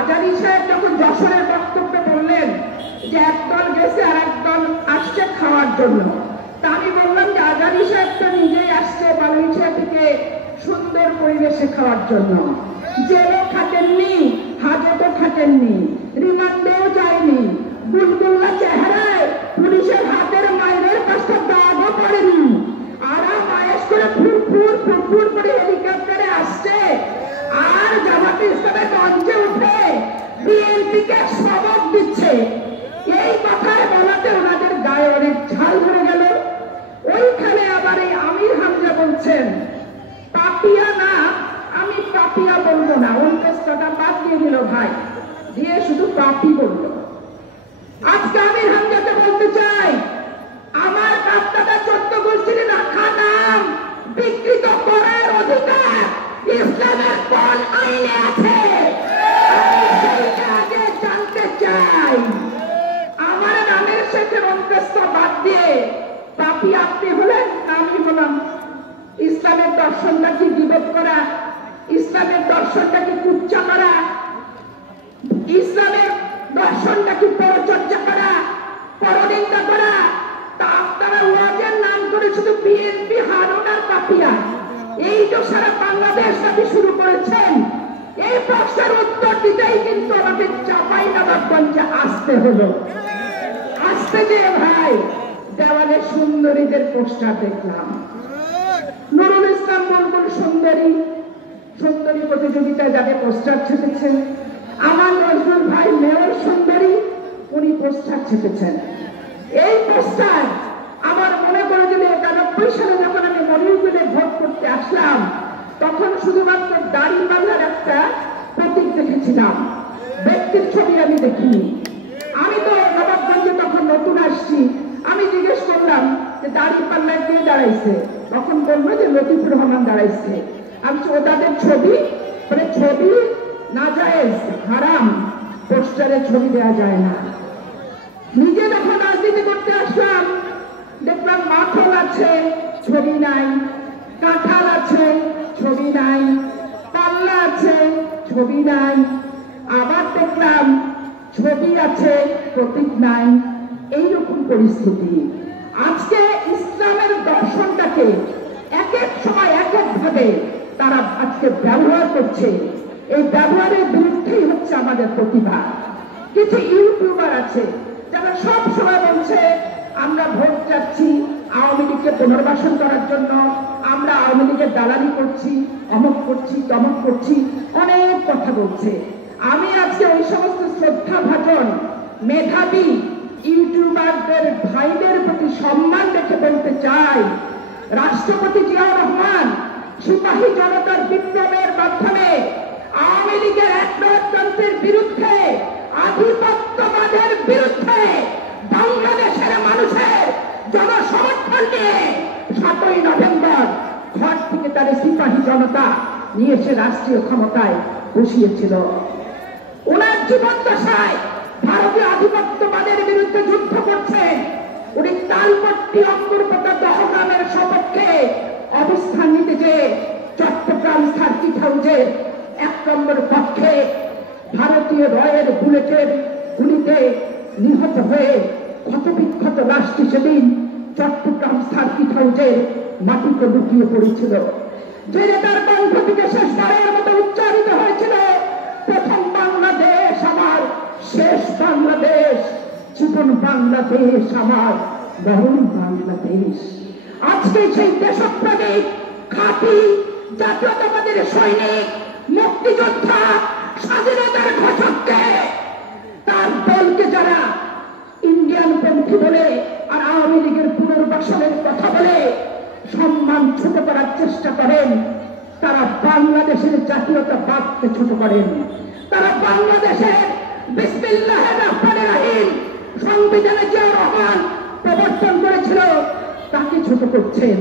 আজারি সাহেব যখন যশোরের বক্তব্যে বললেন যে একদল গেছে আর একদল আসছে খাওয়ার জন্য, তা আমি বললাম যে আজারি সাহেব তো নিজেই আসছে মালয়েশিয়া থেকে সুন্দর পরিবেশে খাওয়ার জন্য। জেলও খাটেননি, হাজতও খাটেননি, রিমান্ডেও যায়নি, বুলবুল্লা চেহারায় পুলিশের হাতের মায়ের পাশে দাগও পড়েনি, আরাম আয়েশ করে ফুরফুর ফুরফুর করে হেলিকপ্টারে আসছে আর জামাতে ইসলামের মঞ্চে উঠে বিএনপিকে সবক দিচ্ছে। এই কথায় বলাতে ওনাদের গায়ে অনেক ঝাল ধরে গেল। ওইখানে আবার এই আমির হামজা বলছেন পাপিয়া না, আমি পাপিয়া বলবো না, অন্যটা বাদ দিয়ে দিল ভাই, দিয়ে শুধু পাপি বলল। আজকে আমির হামজাকে বলতে চাই, আমার বাচ্চাটা 14 গোষ্ঠীর রাখা নাম বিকৃত করার অধিকার ইসলামের কোন আইনে আছে? আগে জানতে চাই। আমার নামের সাথে অন্তস্থ বাদ দিয়ে পাপি আপনি হলেন, আমি হলাম। ইসলামের দর্শনটা কি বিভেদ করা, ইসলামের দর্শনটা কি কুচ্চা করা, ইসলামের দর্শনটা কি পরচর্চা করা, পরনিন্দা করা? তা আপনারা ওয়াজের নাম করে শুধু বিএনপি হারুন আর পাপিয়া, এই তো সারা বাংলাদেশ আপনি শুরু করেছেন। এই প্রশ্নের উত্তর দিতেই কিন্তু আমাকে চাঁপাইনবাবগঞ্জে আসতে হলো। আসতে যে ভাই দেওয়ালে সুন্দরীদের পোস্টার দেখলাম, নুরুল ইসলাম বুলবুল সুন্দরী সুন্দরী প্রতিযোগিতায় যাদের পোস্টার ছেপেছেন, আমার নজরুল ভাই মেয়র সুন্দরী উনি পোস্টার ছেপেছেন। এই পোস্টার আমার মনে করে দিলে 91 সালে যখন আমি মরিয়ুদ্দিনে ভোট করতে আসলাম তখন শুধুমাত্র দাড়ি বাঁধার একটা প্রতীক দেখেছিলাম, ব্যক্তির ছবি আমি দেখিনি। আমি তো নবাবগঞ্জে তখন নতুন আসছি, আমি জিজ্ঞেস করলাম যে দাড়ি পাল্লায় কে দাঁড়াইছে, তখন বললো যে লতিফুর রহমান দাঁড়াইছে। আমি ওদের ছবি মানে ছবি নাজায়েজ হারাম, পোস্টারে ছবি দেওয়া যায় না। নিজে যখন রাজনীতি করতে আসলাম দেখলাম মাখল আছে ছবি নাই, কাঁঠাল আছে ছবি নাই, পাল্লা আছে ছবি নাই, আবার দেখলাম ছবি আছে প্রতীক নাই। এইরকম পরিস্থিতি। আজকে ইসলামের দর্শনটাকে এক এক সময় এক এক ভাবে তারা আজকে ব্যবহার করছে। এই ব্যবহারের বিরুদ্ধেই হচ্ছে আমাদের প্রতিবাদ। কিছু ইউটিউবার আছে যারা সব সময় বলছে আমরা ভোট চাচ্ছি আওয়ামী লীগকে পুনর্বাসন করার জন্য, আমরা আওয়ামী লীগের দালালি করছি, অমুক করছি তমুক করছি, অনেক কথা বলছে। আমি আজকে ওই সমস্ত শ্রদ্ধাভাজন মেধাবী ইউটিউবারদের ভাইদের প্রতি সম্মান রেখে বলতে চাই, রাষ্ট্রপতি জিয়াউর রহমান সিপাহী জনতার বিপ্লবের মাধ্যমে আওয়ামী লীগের একনায়কতন্ত্রের বিরুদ্ধে, আধিপত্যবাদের বিরুদ্ধে বাংলাদেশের মানুষের জনসমর্থন নিয়ে 7ই নভেম্বর ঘর থেকে তার সিপাহী জনতা নিয়ে এসে রাষ্ট্রীয় ক্ষমতায় বসিয়েছিল। ওনার জীবন দশায় ভারতীয় আধিপত্যবাদের বিরুদ্ধে যুদ্ধ করছেন। উনি তালপট্টি অন্তর্গত দহগ্রামের সপক্ষে অবস্থান নিতে যে চট্টগ্রাম সার্কিট হাউসের 1 নম্বর কক্ষে ভারতীয় রয়ের বুলেটের গুলিতে নিহত হয়ে ক্ষতবিক্ষত লাশটি সেদিন চট্টগ্রাম সার্কিট হাউসের মাটিতে লুকিয়ে পড়েছিল। যে নেতার কণ্ঠ থেকে শেষবারের মতো উচ্চারিত হয়েছিল প্রথম বাংলাদেশ আমার, শেষ বাংলাদেশ, জীবন বাংলাদেশ আমার, মরণ বাংলাদেশ। আজকে সেই দেশপ্রেমিক খাঁটি জাতীয়তাবাদের সৈনিক, মুক্তিযোদ্ধা, স্বাধীনতার ঘোষককে তার দলকে যারা ইন্ডিয়ান পন্থী বলে আর আওয়ামী লীগের পুনর্বাসনের কথা বলে সম্মান ছোট করার চেষ্টা করেন, তারা বাংলাদেশের জাতীয়তাবাদকে ছোট করেন। তারা বাংলাদেশের বিসমিল্লাহির রহমানির রহিম সংবিধানে জিয়াউর রহমান প্রবর্তন করেছিল তাকে ছোট করছেন।